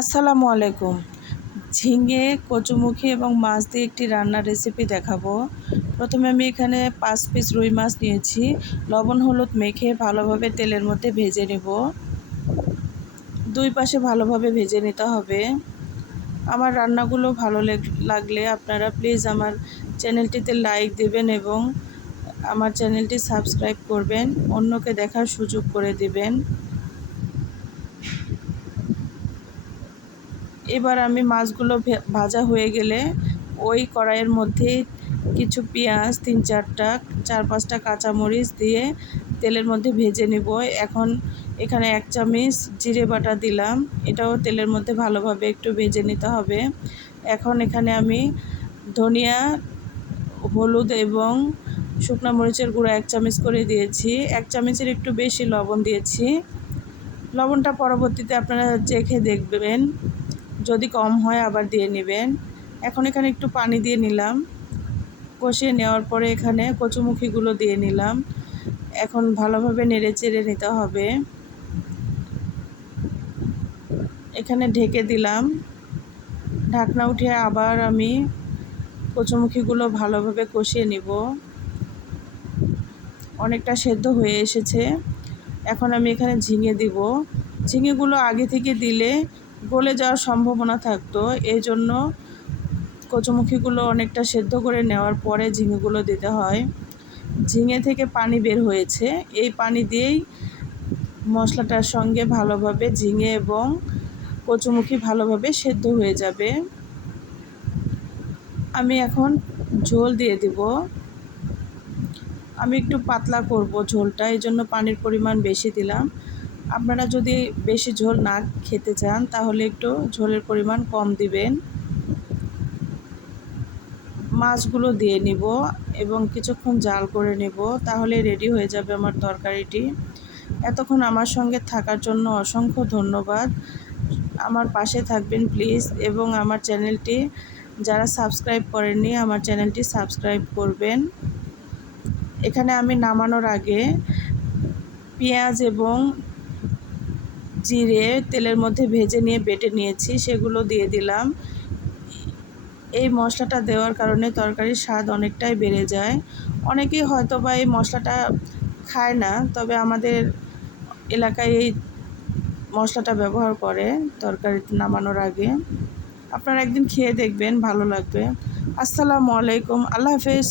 আসসালামু আলাইকুম। ঝিঙে, কচুমুখী এবং মাছ দিয়ে একটি রান্নার রেসিপি দেখাবো। প্রথমে আমি এখানে 5 পিস রুই মাছ নিয়েছি। লবণ হলুদ মেখে ভালোভাবে তেলের মধ্যে ভেজে নেব। দুই পাশে ভালোভাবে ভেজে নিতে হবে। আমার রান্নাগুলো ভালো লাগলে আপনারা প্লিজ আমার চ্যানেলটিতে লাইক দেবেন এবং আমার চ্যানেলটি সাবস্ক্রাইব করবেন, অন্যকে দেখার সুযোগ করে দিবেন। এবার আমি মাছগুলো ভাজা হয়ে গেলে ওই কড়াইয়ের মধ্যেই কিছু পেঁয়াজ 3-4টা 4-5টা কাঁচামরিচ দিয়ে তেলের মধ্যে ভেজে নেব। এখন এখানে 1 চামচ জিরে বাটা দিলাম, এটাও তেলের মধ্যে ভালোভাবে একটু ভেজে নিতে হবে। এখন এখানে আমি ধনিয়া, হলুদ এবং শুকনো মরিচের গুঁড়া 1 চামচ করে দিয়েছি। 1 চামচের একটু বেশি লবণ দিয়েছি। লবণটা পরবর্তীতে আপনারা চেখে দেখবেন, যদি কম হয় আবার দিয়ে নেবেন। এখন এখানে একটু পানি দিয়ে নিলাম। কষিয়ে নেওয়ার পরে এখানে কচুমুখিগুলো দিয়ে নিলাম। এখন ভালোভাবে নেড়ে চেড়ে নিতে হবে। এখানে ঢেকে দিলাম। ঢাকনা উঠিয়ে আবার আমি কচুমুখিগুলো ভালোভাবে কষিয়ে নিব। অনেকটা সেদ্ধ হয়ে এসেছে। এখন আমি এখানে ঝিঙে দিব। ঝিঙেগুলো আগে থেকে দিলে গলে যাওয়ার সম্ভাবনা থাকতো, এই জন্য কচুমুখিগুলো অনেকটা সেদ্ধ করে নেওয়ার পরে ঝিঙেগুলো দিতে হয়। ঝিঙে থেকে পানি বের হয়েছে, এই পানি দিয়েই মশলাটার সঙ্গে ভালোভাবে ঝিঙে এবং কচুমুখি ভালোভাবে সেদ্ধ হয়ে যাবে। আমি এখন ঝোল দিয়ে দিব। আমি একটু পাতলা করব ঝোলটা, এই জন্য পানির পরিমাণ বেশি দিলাম। আপনারা যদি বেশি ঝোল না খেতে চান তাহলে একটু ঝোলের পরিমাণ কম দিবেন। মাছগুলো দিয়ে নিব এবং কিছুক্ষণ জাল করে নেব, তাহলে রেডি হয়ে যাবে আমার তরকারিটি। এতক্ষণ আমার সঙ্গে থাকার জন্য অসংখ্য ধন্যবাদ। আমার পাশে থাকবেন প্লিজ এবং আমার চ্যানেলটি যারা সাবস্ক্রাইব করেননি আমার চ্যানেলটি সাবস্ক্রাইব করবেন। এখানে আমি নামানোর আগে পেঁয়াজ এবং জিরে তেলের মধ্যে ভেজে নিয়ে বেটে নিয়েছি, সেগুলো দিয়ে দিলাম। এই মশলাটা দেওয়ার কারণে তরকারির স্বাদ অনেকটাই বেড়ে যায়। অনেকেই হয়তো বা এই মশলাটা খায় না, তবে আমাদের এলাকায় এই মশলাটা ব্যবহার করে তরকারি নামানোর আগে। আপনারা একদিন খেয়ে দেখবেন, ভালো লাগবে। আসসালামু আলাইকুম, আল্লাহ হাফেজ।